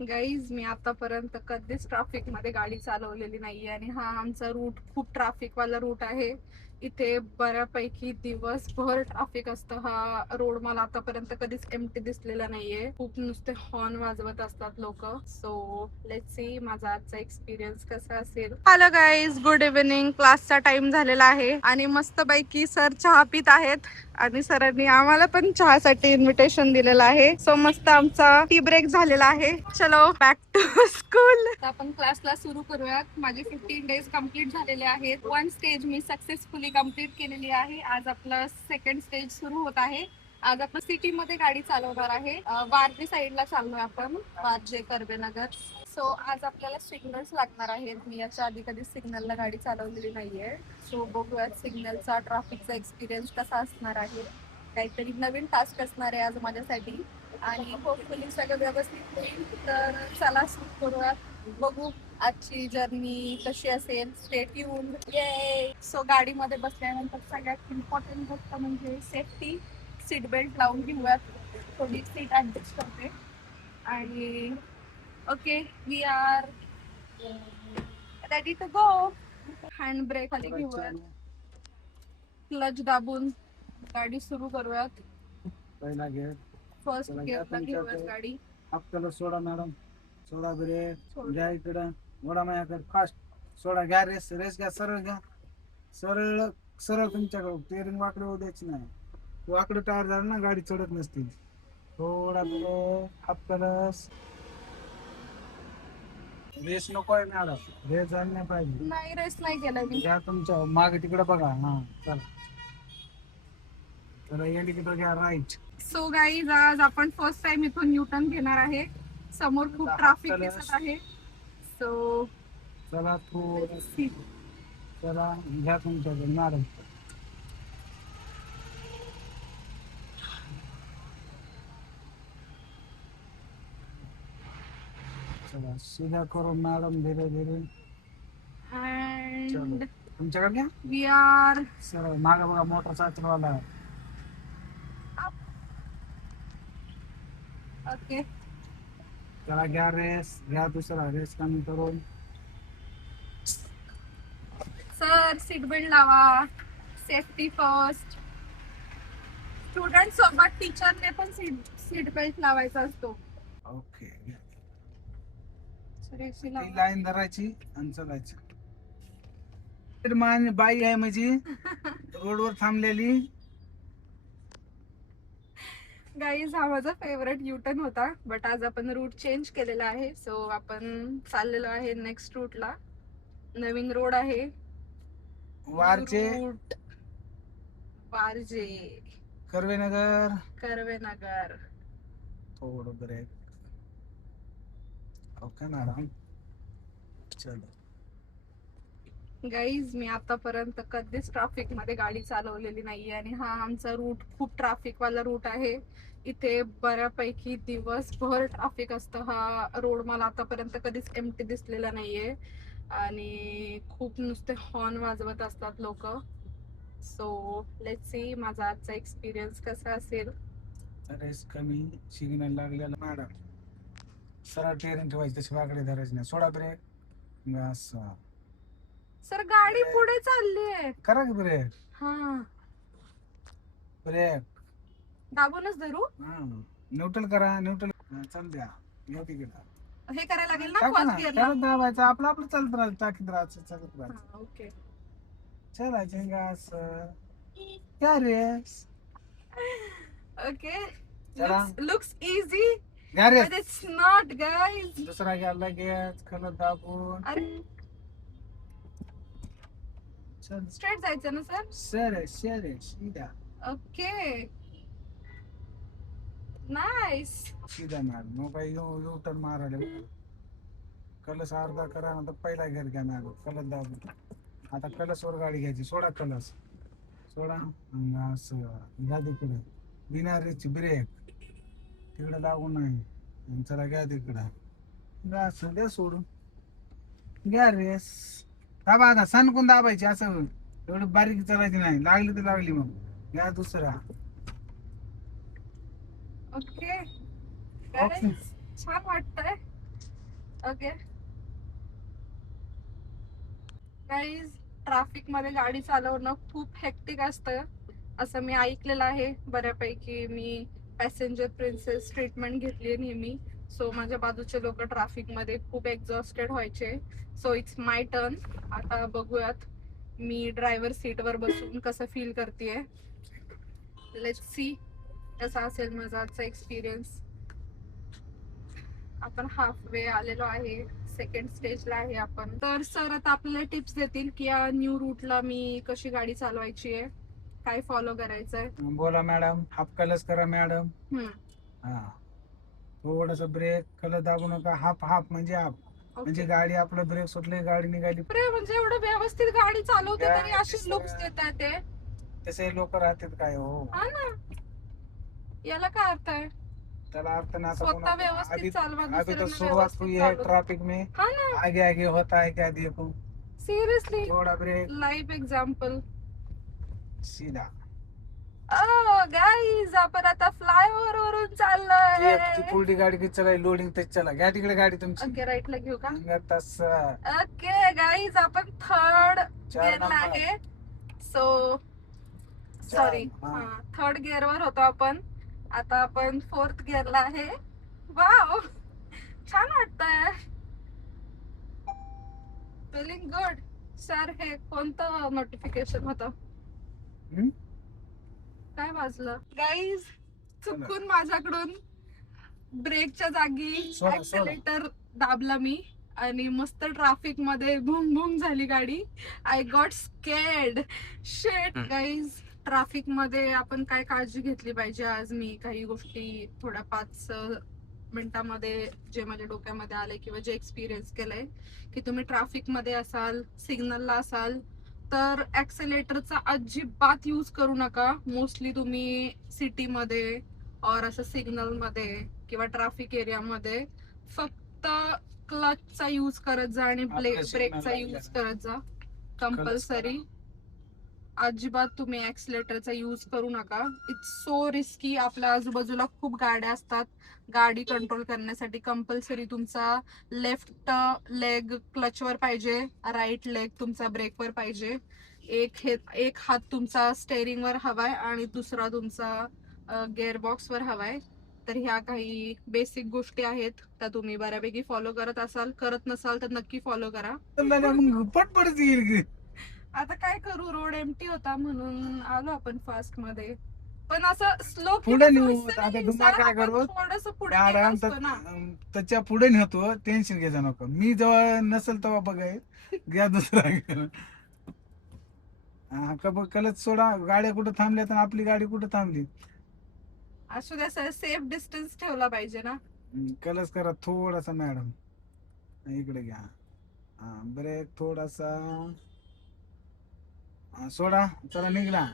Guys, मी आतापर्यंत कधीच traffic मध्ये गाडी चालवलेली नाहीये आणि हा आमचा रूट खूप ट्रॅफिक वाला रूट आहे. इथे बऱ्यापैकी दिवसभर ट्रॅफिक असतं. हा रोड मला आतापर्यंत कधीच एम्प्टी दिसलेला नाहीये. खूप नुसते हॉर्न वाजवत असतात लोक. सो लेट्स सी माझा आजचा एक्सपिरियन्स कसा असेल. Hello guys, good evening. क्लासचा टाइम झालेला आहे आणि मस्त पैकी सर चहा पित आहेत आणि सरांनी आम्हाला पण चहासाठी इन्व्हिटेशन दिलेलं आहे. सो मस्त आमचा टी ब्रेक झालेला आहे. चलो बॅक टू स्कूल. आपण क्लासला सुरू करूयात. माझे 15 डेज कम्प्लीट झालेले आहेत. वन स्टेज मी सक्सेसफुली कम्प्लीट केलेली आहे. आज आपलं सेकंड स्टेज सुरू होत आहे. आज आपण सिटी मध्ये गाडी चालवणार आहे. वारजे साईडला चाललोय आपण, वारजे कर्वेनगर. सो आज आपल्याला सिग्नल्स लागणार आहेत. मी याच्या आधी कधी सिग्नलला गाडी चालवलेली नाहीये. सो बघूयात सिग्नलचा ट्रॅफिकचा एक्सपिरियन्स कसा असणार आहे. काहीतरी नवीन टास्क असणार आहे आज माझ्यासाठी आणि होपफुली सगळं व्यवस्थित होईल. तर चला सुरू करूयात. बघू आजची जर्नी कशी असेल. Stay tuned. ये सो गाडीमध्ये बसल्यानंतर सगळ्यात इम्पॉर्टंट गोष्ट म्हणजे सेफ्टी. सीट बेल्ट लावून घेऊयात. थोडी सीट ऍडजस्ट करते आणि okay we are ready to go. Hand brake खाली घेऊयात. क्लच दाबून गाडी सुरू करूयात. पहिला गेअर फर्स्ट गिअरला घेऊयात गाडी. आपल्याला सोडा मॅडम, सोडा ब्रेक घ्या इकडं, मोडा माझ्याकडे फास्ट सोडा घ्या. रेस रेस घ्या, सरळ घ्या, सरळ सरळ. तुमच्याकडे स्टेअरिंग वाकडे होऊ द्यायची नाही. वाकडं टायर झालं ना गाडी चढत नसते. थोडा ब्रेक, आपल्याला रेस नको आहे मॅडम, रेस झाली नाही पाहिजे. नाही रेस नाही केलं मी. घ्या तुमच्या मागे तिकडे बघा. हा चला चला, इंडिकेटर घ्या राईट. सो गाईज, आज आपण फर्स्ट टाइम इथून न्यूटन घेणार आहे. समोर खूप ट्रॅफिक दिसत आहे. सो चला थोडं चला घ्या तुमच्याकडे मॅडम. चला सीधा करो मॅडम, धीरे धीरे. अँड तुमच्याकडे घ्या. वी आर सरळ मागे बघा, मोटरसायकलवाला. ओके. चला घ्या रेस घ्या, दुसरा रेस कमी करून. सर सीट बेल्ट लावा. Safety first. स्टुडंट सोबत टीचरने पण सीट बेल्ट लावायचा असतो. ओके, रेसी लावा. लाईन धरायची आणि चलायची. बाई आहे म्हणजे रोडवर थांबलेली. गाईज, हा माझा फेवरेट युटर्न होता, बट आज आपण रूट चेंज केलेला आहे. सो आपण चाललेलो आहे नेक्स्ट रूटला. नवीन रोड आहे, वारचे रूट वारजे कर्वेनगर. कर्वेनगर. थोडं ब्रेक. ओके मॅडम, चलो. गाईज, मी आतापर्यंत कधीच ट्रॅफिक मध्ये गाडी चालवलेली नाहीये आणि हा आमचा रूट खूप ट्रॅफिक वाला रूट आहे. इथे बऱ्यापैकी दिवसभर ट्रॅफिक असतं. हा रोड मला आतापर्यंत कधीच एम्प्टी दिसलेला नाहीये आणि खूप नुसते हॉर्न वाजवत असतात लोक. सो लेट्स सी माझा आजचा एक्सपिरियन्स कसा असेल. रेस कमी, सिग्नल लागलेला मॅडम. सरळ टेरिंग ठेवायची, तशी वाकडे धरायची नाही. सोडा ब्रेक असं. सर गाडी पुढे चालली आहे. करा की ब्रेक. हा, ब्रेक दाबूनच धरू. हा, न्यूट्रल करा. न्यूट्रल चल द्या, घ्या तिकडे. हे करायला लागेल ना टाका ना, फर्स्ट गिअरला. त्याला दाबायचं. आपलं आपलं चालत राहायचं, टाकीत राहायचं, चालत राहायचं. ओके. चलायचं का असं. क्या रेस. ओके. चला. Looks easy, घ्या race. but it's not, guys. दुसरा घ्या लगेच, कलर दाबून. अरे चल स्ट्रेट जायचं ना सर. सर सीधा ओके, नाईस. सीधा मॅडम. मग काही यू टर्न मारायला कलस अर्धा करा, नंतर पहिला घेर घ्या मॅडम. कलस दाबून. आता कलसवर गाडी घ्यायची. सोडा कलस, सोडा असं घ्या तिकडे. बिना रेसची ब्रेक तिकडे लागू नाही. चला घ्या तिकडं, असं द्या सोडून. घ्या रेस. दाबा आता, सणकून दाबायची. असं एवढं बारीक चालायची नाही. लागली तर लागली, मग घ्या दुसरा. Okay, okay. छान वाटतंय. ओके गाईज, ट्रॅफिक मध्ये गाडी चालवणं खूप हेक्टिक असतं असं मी ऐकलेलं आहे बऱ्यापैकी. मी पॅसेंजर प्रिन्सेस ट्रीटमेंट घेतली आहे नेहमी. सो माझ्या बाजूचे लोक ट्रॅफिक मध्ये खूप एक्झॉस्टेड व्हायचे. So it's my turn. आता बघूयात मी ड्रायव्हर सीट वर बसून कसं फील करतेय. लेट्स सी कसा असेल माझा आजचा एक्सपिरियन्स. आपण हाफ वे आलेलो आहे, सेकंड स्टेजला आहे आपण. तर सर आता आपल्याला टिप्स देतील की या न्यू रूटला मी कशी गाडी चालवायची आहे, काय फॉलो करायचंय. बोला मॅडम. हाफ कलस करा मॅडम. हा, थोडस ब्रेक कलस दाबू नका. हाफ हाफ म्हणजे हाफ, म्हणजे गाडी आपलं ब्रेक सुटले, गाडी निघाली. म्हणजे एवढं व्यवस्थित गाडी चालवते तरी अशी लुक्स देतात ते. तसे लोक राहतात काय हो. हा ना, याला काय अर्थ आहे. त्याला अर्थ ना. स्वतः व्यवस्थित चालवा, अभी तो दुसऱ्यांना शुरुआत व्यवस्थित हुई है चालवा. ट्रैफिक में. हा ना, आगे आगे होता है क्या देखो. सिरियसली थोड़ा ब्रेक, लाईव्ह एक्झाम्पल. सीधा. गाईज, आपण आता फ्लायओव्हर वरून चाललोय. ती पुढली गाडी किती चला, लोडिंग तेच चला. घ्या तिकडे गाडी तुमची. ओके, राईटला घेऊ का. तस ओके गाईज, आपण थर्ड गिअरला नंबर. आहे. सो सॉरी, हा. थर्ड गिअर वर होतो आपण. आता आपण फोर्थ गिअरला आहे. वाव, छान वाटतंय. Feeling good. सर, हे कोणतं नोटिफिकेशन होतं. हम्म? काय वाजलं गाईज. चुकून माझ्याकडून ब्रेकच्या जागी सोडा. ऍक्सिलेटर दाबला मी आणि मस्त ट्रॅफिक मध्ये भूम भूम झाली गाडी. I got scared shit. Guys, traffic मध्ये आपण काय काळजी घेतली पाहिजे, आज मी काही गोष्टी थोड्या 5 मिनिटांमध्ये जे माझ्या डोक्यामध्ये आले किंवा जे एक्सपिरियन्स केलंय की तुम्ही ट्रॅफिक मध्ये असाल, सिग्नलला असाल तर ऍक्सिलेटरचा अजिबात यूज करू नका. मोस्टली तुम्ही सिटीमध्ये और असं सिग्नल मध्ये किंवा ट्रॅफिक एरियामध्ये फक्त क्लचचा यूज करत जा आणि ब्रेकचा यूज करत जा कंपल्सरी. अजिबात तुम्ही ऍक्सिलेटरचा यूज करू नका. It's so risky. आपल्या आजूबाजूला खूप गाड्या असतात. गाडी कंट्रोल करण्यासाठी कंपल्सरी तुमचा लेफ्ट लेग क्लचवर पाहिजे, राईट लेग तुमचा ब्रेकवर पाहिजे. एक हात तुमचा स्टेअरिंगवर हवाय आणि दुसरा तुमचा गिअर बॉक्सवर हवाय. तर ह्या काही बेसिक गोष्टी आहेत त्या तुम्ही बऱ्यापैकी फॉलो करत असाल. करत नसाल तर नक्की फॉलो करा. पटपट येईल. आता काय करू, रोड एम्प्टी होता म्हणून आलो आपण फास्ट मध्ये. पण असं स्लो पुढे नेऊ. आता तुम्हाला काय करू, थोडस पुढे आराम नेलं असतं ना. त्याच्या पुढे नेतो. टेन्शन घ्यायचं नको. मी जेव्हा नसेल तेव्हा बघाय घ्या दुसरा. कलच सोडा. गाड्या कुठं थांबल्या तर आपली गाडी कुठं थांबली. असू द्या सर, सेफ डिस्टन्स ठेवला पाहिजे ना. कलच करा थोडासा मॅडम. इकडे घ्या. ब्रेक थोडासा सोडा. चला निघला.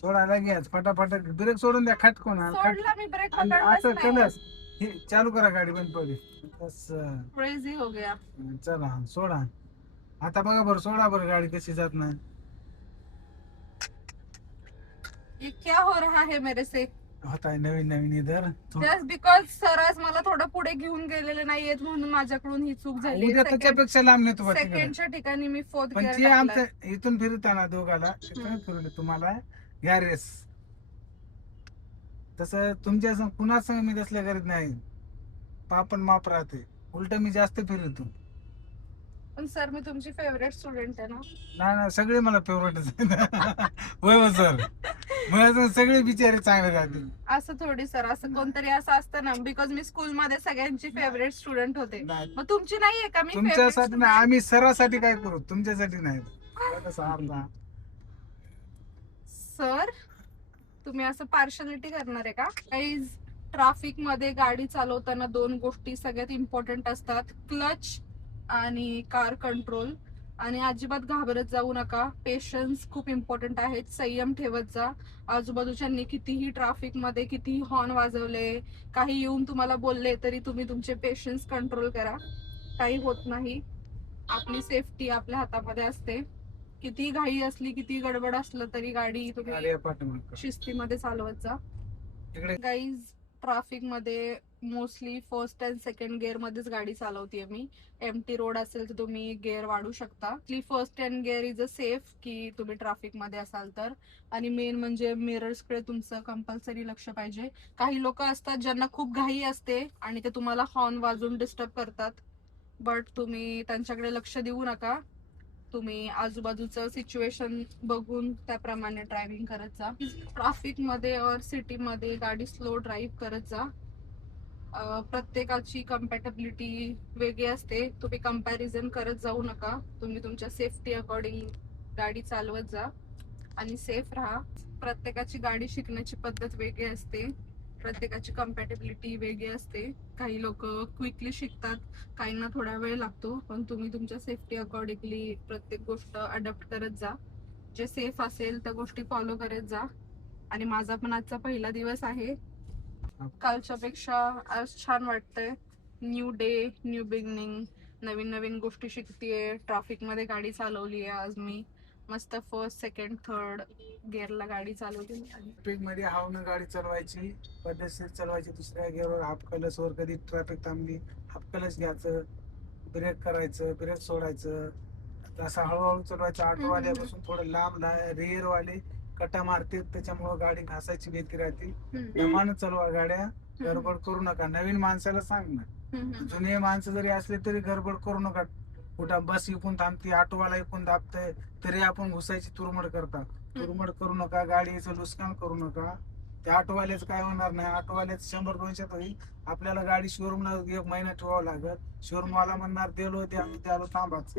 सोडा लगेच फटाफट. ब्रेक सोडून द्या खटकून. सोडला मी ब्रेक असं कलस हे चालू करा. गाडी बंद पडली. क्रेझी हो गया. चला सोडा. आता बघा बरं, सोडा बरं गाडी कशी जात नाही. ये क्या हो रहा है मेरे से. होत आहे नवीन नवीन इधर. जस्ट बिकॉज सर आज मला थोडं पुढे घेऊन गेलेले नाहीयेत म्हणून माझ्याकडून ही चूक झाली. उद्या त्याच्यापेक्षा लांब नेतो. सेकंडच्या ठिकाणी मी फोर्थ पण ते आमच्या इथून फिरताना दोघाला फिरवले तुम्हाला घ्या रेस. तसं तुमच्या कुणा संग मी तसल्या करीत नाही. पापण माप राहते. उलट मी जास्त फिरतो. पण सर, मी तुमची फेवरेट स्टुडंट आहे ना. नाही सगळे मला फेवरेट. होय सर. मला सगळे बिचारे चांगले राहतील. असं थोडी सर, असं कोणतरी असं असतं ना. बिकॉज मी स्कूल मध्ये सगळ्यांची फेवरेट स्टुडंट होते. मग तुमची नाहीये का. मी तुमच्यासाठी नाही. आम्ही सरासाठी काय करू, तुमच्यासाठी नाही. सर, तुम्ही असं पार्शलिटी करणार आहे का. गाईज, ट्रॅफिक मध्ये गाडी चालवताना 2 गोष्टी सगळ्यात इम्पॉर्टंट असतात. क्लच आणि कार कंट्रोल. आणि अजिबात घाबरत जाऊ नका. पेशन्स खूप इम्पॉर्टंट आहेत. संयम ठेवत जा. आजूबाजूच्यांनी कितीही ट्रॅफिक मध्ये कितीही हॉर्न वाजवले, काही येऊन तुम्हाला बोलले तरी तुम्ही तुमचे पेशन्स कंट्रोल करा. काही होत नाही. आपली सेफ्टी आपल्या हातामध्ये असते. किती घाई असली, किती गडबड असलं तरी गाडी तुम्ही शिस्तीमध्ये चालवत जा. गाईज, ट्रॅफिक मध्ये mostly first and second gear मध्येच गाडी चालवते मी. एमटी रोड असेल तर तुम्ही गिअर वाढू शकता. First and gear is a safe की तुम्ही ट्रॅफिक मध्ये असाल तर. आणि मेन म्हणजे मिरर्स कडे तुमचं कंपल्सरी लक्ष पाहिजे. काही लोक असतात ज्यांना खूप घाई असते आणि ते तुम्हाला हॉर्न वाजून डिस्टर्ब करतात, बट तुम्ही त्यांच्याकडे लक्ष देऊ नका. तुम्ही आजूबाजूचं सिच्युएशन बघून त्याप्रमाणे ड्रायव्हिंग करत जा. ट्रॅफिक मध्ये और सिटी मध्ये गाडी स्लो ड्राईव्ह करत जा. प्रत्येकाची कम्पॅटेबिलिटी वेगळी असते. तुम्ही कंपॅरिझन करत जाऊ नका. तुम्ही तुमच्या सेफ्टी अकॉर्डिंग गाडी चालवत जा आणि सेफ राहा. प्रत्येकाची गाडी शिकण्याची पद्धत वेगळी असते. प्रत्येकाची कम्पॅटेबिलिटी वेगळी असते. काही लोक क्विकली शिकतात, काहींना थोडा वेळ लागतो. पण तुम्ही तुमच्या सेफ्टी अकॉर्डिंगली प्रत्येक गोष्ट अडॉप्ट करत जा. जे सेफ असेल त्या गोष्टी फॉलो करत जा. आणि माझा पण आजचा पहिला दिवस आहे. कालच्या पेक्षा आज छान वाटतंय. New day, new beginning. नवीन नवीन गोष्टी शिकतेय. ट्रॅफिक मध्ये गाडी चालवली आहे आज मी. मस्त फर्स्ट सेकंड थर्ड गिअरला गाडी चालवली. ट्रॅफिक मध्ये हळून गाडी चालवायची, पद्धतशीर चालवायची. दुसऱ्या गिअरवर हाफ कलस वर, कधी ट्रॅफिक थांबली हाफ कलस घ्यायचं, ब्रेक करायचं, ब्रेक सोडायचं, असं हळूहळू चालवायचं. ऑटोवाल्यापासून थोडं लांब रिअर वाले कटा मारते, त्याच्यामुळे गाडी घासायची भीती राहते. दमानं चालवा गाड्या, गडबड करू नका. नवीन माणसाला सांग ना, जुने माणसं जरी असले तरी गडबड करू नका. कुठं बस इकून थांबते, ऑटोवाला इकून दाबतय तरी आपण घुसायची तुरमड करता. तुरमड करू नका, गाडीचं नुकसान करू नका. त्या ऑटोवाल्याच काय होणार नाही. ऑटोवाल्याच 100-200 होईल. आपल्याला गाडी शोरूमला 1 महिना ठेवावं लागत. शोरूम वाला म्हणणार दिलो ते आम्ही त्याला थांबाच.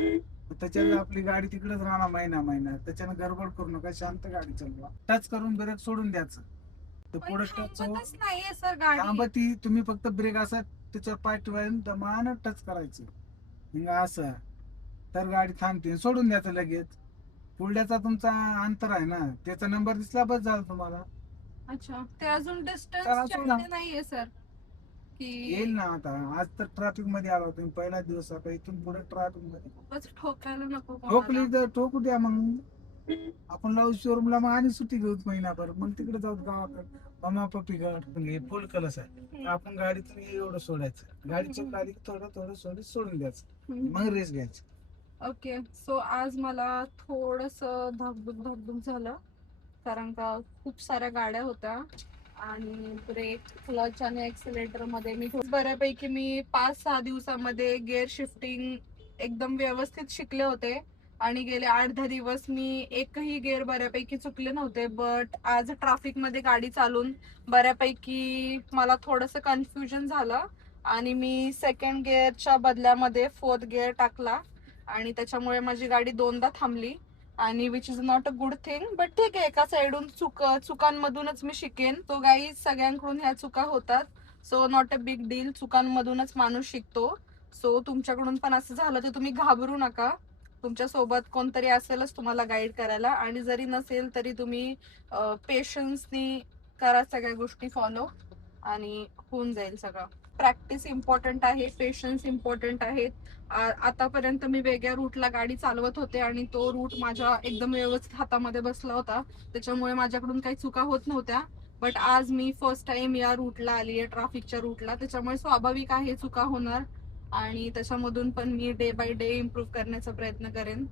त्याच्यात आपली गाडी तिकडेच राहणार महिना. त्याच्यानं गडबड करू नका, शांत गाडी चालवा. टच करून ब्रेक सोडून द्यायचं. ते पुढे टच नाहीये सर गाडी. थांबती, तुम्ही फक्त ब्रेक असा त्याच्यावर पाय ठेवायला दमानं टच करायचं असं, तर गाडी थांबते. सोडून द्यायचं लगेच. पुढल्याचा तुमचा अंतर आहे ना, त्याचा नंबर दिसला बस झाला तुम्हाला. अच्छा, ते अजून चला, सोडा. डिस्टन्स नाहीये सर की येईल ना आता. आज तर ट्रॅफिक मध्ये आला तुम्ही, पहिला दिवस. आता इथून पुढे ट्रॅफिक मध्ये बस ठोकायला नको कोणाला. ठोकली तर ठोकू द्या. मग आपण लावू शोरूमला, मग आणि सुट्टी घेऊ महिनाभर. मग तिकडे जाऊ गावाकडे, मामा पप्पी गड. हे फुल कलस आहे. आपण गाडीतून एवढं सोडायचं, गाडीच्या गाडी थोडं सोडून द्यायचं, मग रेस घ्यायची. ओके. सो आज मला थोडस धाकधूक झालं, कारण का खूप साऱ्या गाड्या होत्या आणि ब्रेक, क्लच आणि एक्सिलेटर मध्ये मी बऱ्यापैकी 5-6 दिवसामध्ये गिअर शिफ्टिंग एकदम व्यवस्थित शिकले होते. आणि गेले 8-10 दिवस मी एकही गिअर बऱ्यापैकी चुकले नव्हते. बट आज ट्रॅफिक मध्ये गाडी चालून बऱ्यापैकी मला थोडस कन्फ्युजन झालं आणि मी सेकंड गिअरच्या बदल्यामध्ये फोर्थ गिअर टाकला आणि त्याच्यामुळे माझी गाडी 2दा थांबली. आणि which is not a good thing, but ठीक आहे. एका साईडून चुकांमधूनच मी शिकेन. तो गाई सगळ्यांकडून ह्या चुका होतात. So not a big deal. चुकांमधूनच माणूस शिकतो. सो तुमच्याकडून पण असं झालं तर तुम्ही घाबरू नका. तुमच्या सोबत कोणतरी असेलच तुम्हाला गाईड करायला. आणि जरी नसेल तरी तुम्ही पेशन्सनी करा सगळ्या गोष्टी फॉलो आणि होऊन जाईल सगळं. प्रॅक्टिस इम्पॉर्टंट आहे, पेशन्स इम्पॉर्टंट आहेत. आतापर्यंत मी वेगळ्या रूटला गाडी चालवत होते आणि तो रूट माझ्या एकदम व्यवस्थित हातामध्ये बसला होता. त्याच्यामुळे माझ्याकडून काही चुका होत नव्हत्या. बट आज मी फर्स्ट टाइम या रूटला आली आहे, ट्रॅफिकच्या रूटला. त्याच्यामुळे स्वाभाविक आहे चुका होणार आणि त्याच्यामधून पण मी डे बाय डे इम्प्रूव्ह करण्याचा प्रयत्न करेन.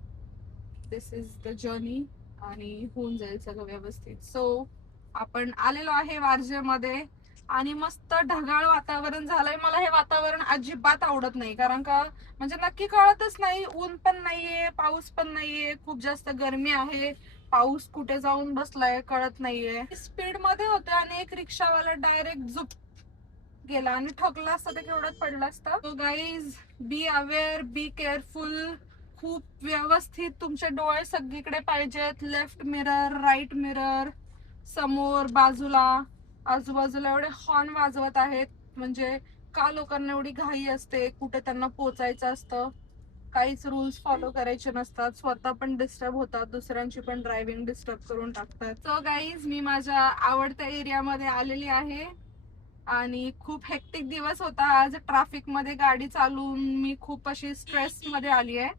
दिस इज द जर्नी आणि होऊन जाईल सगळं व्यवस्थित. सो आपण आलेलो आहे वारजेमध्ये आणि मस्त ढगाळ वातावरण झालंय. मला हे वातावरण अजिबात आवडत नाही, कारण का म्हणजे नक्की कळतच नाही. ऊन पण नाहीये, पाऊस पण नाहीये, खूप जास्त गरमी आहे. पाऊस कुठे जाऊन बसलाय कळत नाहीये. स्पीड मध्ये होते आणि एक रिक्षावाला डायरेक्ट झुप गेला आणि ठोकला असता तर केवढ्यात पडला असता. So guys, be aware, be careful. खूप व्यवस्थित तुमचे डोळे सगळीकडे पाहिजेत. लेफ्ट मिरर, राईट मिरर, समोर, बाजूला, आजूबाजूला एवढे हॉर्न वाजवत आहेत. म्हणजे का लोकांना एवढी घाई असते, कुठे त्यांना पोचायचं असतं. काहीच रूल्स फॉलो करायचे नसतात. स्वतः पण डिस्टर्ब होतात, दुसऱ्यांची पण ड्रायव्हिंग डिस्टर्ब करून टाकतात. सो गाईज, मी माझ्या आवडत्या एरियामध्ये आलेली आहे आणि खूप हेक्टिक दिवस होता आज. ट्रॅफिक मध्ये गाडी चालवून मी खूप अशी स्ट्रेस मध्ये आली आहे.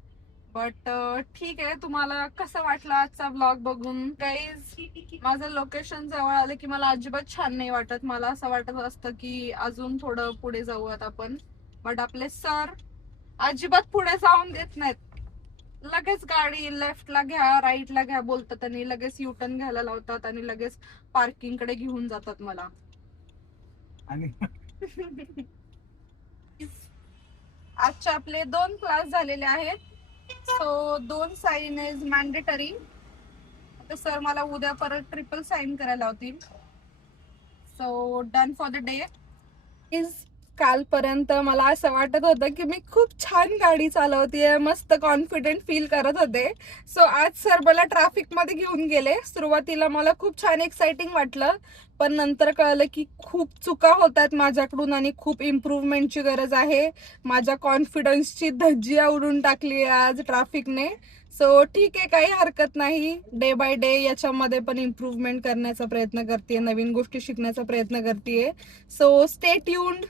बट ठीक आहे. तुम्हाला कसं वाटलं आजचा ब्लॉग बघून? काही माझं लोकेशन जवळ आलं की मला अजिबात छान नाही वाटत. मला असं वाटत असतं की अजून थोडं पुढे जाऊयात आपण, बट आपले सर अजिबात पुढे जाऊन देत नाहीत. लगेच गाडी लेफ्टला घ्या, राईटला घ्या बोलतात आणि लगेच युटर्न घ्यायला लावतात आणि लगेच पार्किंग कडे घेऊन जातात मला. आणि आजचे आपले 2 क्लास झालेले आहेत. So 2 sign is mandatory. आता सर मला उद्या परत ट्रिपल साइन करायला लावतील. So done for the day. इज कालपर्यंत मला असं वाटत होतं की मी खूप छान गाडी चालवतेय, मस्त कॉन्फिडेंट फील करत होते. सो आज सर मला ट्रॅफिक मध्ये घेऊन गेले. सुरुवातीला मला खूप छान एक्साइटिंग वाटलं, पण नंतर कळलं की खूप चुका होत आहेत माझ्याकडून आणि खूप इम्प्रूव्हमेंटची गरज आहे. माझ्या कॉन्फिडन्सची धज्जिया उडून टाकली आहे आज ट्रॅफिकने. सो ठीक आहे, काही हरकत नाही. डे बाय डे याच्यामध्ये पण इम्प्रूव्हमेंट करण्याचा प्रयत्न करते, नवीन गोष्टी शिकण्याचा प्रयत्न करते. So stay tuned.